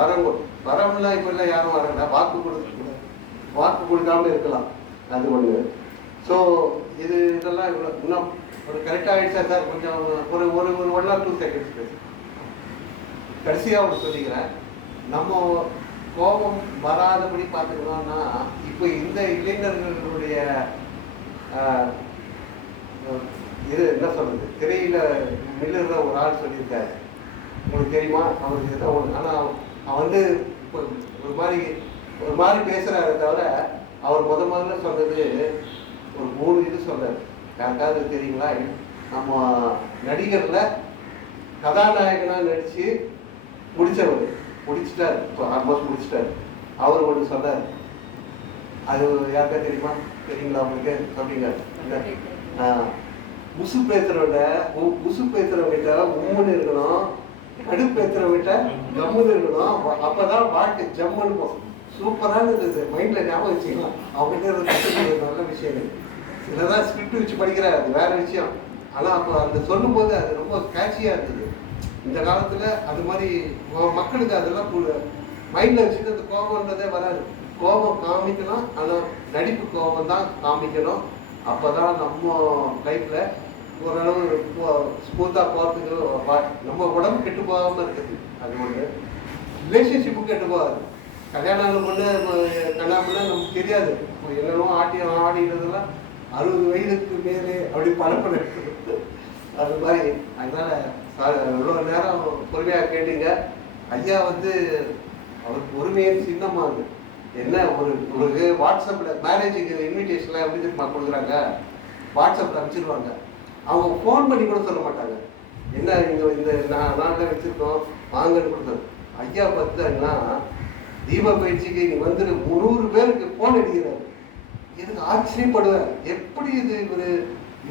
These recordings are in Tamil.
வரம் வரம்லாம் இப்போ இல்லை, யாரும் வரல. வாக்கு கொடுக்காம இருக்கலாம், அது ஒன்று. ஸோ இதெல்லாம் இவ்வளோ இன்னும் ஒரு கரெக்டாக ஆகிடுச்சா சார்? கொஞ்சம் ஒரு ஒரு ஒரு 1 or 2 seconds பேசு. கடைசியாக ஒன்று சொல்லிக்கிறேன். நம்ம கோபம் வராதபடி பார்த்துக்கணும்னா, இப்போ இந்த இளைஞர்களுடைய இது என்ன சொல்றது, திரையில மில்லுற ஒரு ஆள் சொல்லியிருக்காரு, உங்களுக்கு தெரியுமா? அவருக்கு ஏதோ ஒன்று. ஆனால் அவன் வந்து இப்போ ஒரு மாதிரி பேசுகிறாரு தவிர, அவர் முதல்ல சொன்னது ஒரு 3 இது சொன்னார். யாருக்காவது தெரியுங்களா? நம்ம நடிகரில் கதாநாயகனாக நடித்து முடிச்சிட்டார், இப்போ ஆல்மோஸ்ட் முடிச்சிட்டார். அவர் ஒன்று சொன்னார், அது யாருக்கா தெரியுமா? தெரியுங்களா உங்களுக்கு? சொல்றீங்க. உசு பேசுறவங்கிட்ட உம்முன்னு இருக்கணும், கடுப்பு பேசுறவங்கிட்ட ஜம்முன்னு இருக்கணும். அப்பதான் வாழ்க்கை ஜம்முன்னு போகும். சூப்பரான இது மைண்ட்ல ஞாபகம் வச்சுக்கலாம். அவங்ககிட்ட நல்ல விஷயங்கள் இதெல்லாம் ஸ்கிரிப்ட் வச்சு படிக்கிறார், அது வேற விஷயம். ஆனா அப்போ அந்த சொல்லும் போது அது ரொம்ப கேட்சியா இருந்தது. இந்த காலத்துல அது மாதிரி மக்களுக்கு அதெல்லாம் மைண்ட்ல வச்சுட்டு அந்த கோபம்ன்றதே வராது. கோபம் காமிக்கணும், ஆனால் நடிப்பு கோபம் தான் காமிக்கணும். அப்போதான் நம்ம லைஃப்ல ஓரளவு ஸ்மூத்தாக போகிறதுக்கு, நம்ம உடம்பு கெட்டு போகாமல் இருக்குது. அது ஒன்று. ரிலேஷன்ஷிப்பும் கெட்டு போகாது. கல்யாணம் பண்ண கல்யாணம்னா நமக்கு தெரியாது. என்னென்னமோ ஆடினதெல்லாம் 60 வயதுக்கு மேலே அப்படி பழக்கம் இருக்குது. அது மாதிரி. அதனால இவ்வளோ நேரம் பொறுமையாக கேட்டீங்க. ஐயா வந்து அவர் பொறுமையின் சின்னமாகுது. என்ன ஒரு வாட்ஸ்அப்பில் மேரேஜுக்கு இன்விடேஷன்லாம் எப்படி தெரியுமா கொடுக்குறாங்க? வாட்ஸ்அப்பில் அனுப்பிச்சிடுவாங்க. அவங்க ஃபோன் பண்ணி கூட சொல்ல மாட்டாங்க, என்ன இங்கே இந்த நாளில் வச்சுருக்கோம் வாங்கன்னு கொடுத்தோம். ஐயா பார்த்தாங்கன்னா தீப பயிற்சிக்கு நீ வந்து 300 பேருக்கு ஃபோன் அடிக்கிறாரு. எனக்கு ஆச்சரியப்படுவேன், எப்படி இது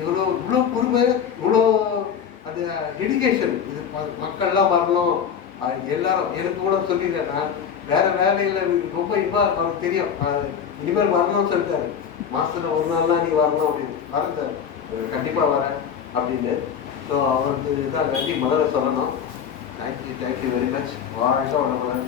இவ்வளோ பொறுமை, இவ்வளோ அது டெடிகேஷன். இது மக்கள்லாம் வரணும், எல்லாரும். எனக்கு கூட சொல்லிடுறேன், நான் வேற வேலையில் ரொம்ப அவருக்கு தெரியும், இனிமேல் வரணும்னு சொல்லிட்டாரு. மாதத்தில் 1 நாள் தான் நீ வரணும் அப்படின்னு. வரேன் சார், கண்டிப்பாக வரேன் அப்படின்னு. ஸோ அவருக்கு இதான் நன்றி முதல்ல சொல்லணும். Thank you very much. வாழ்க வளமுடன்.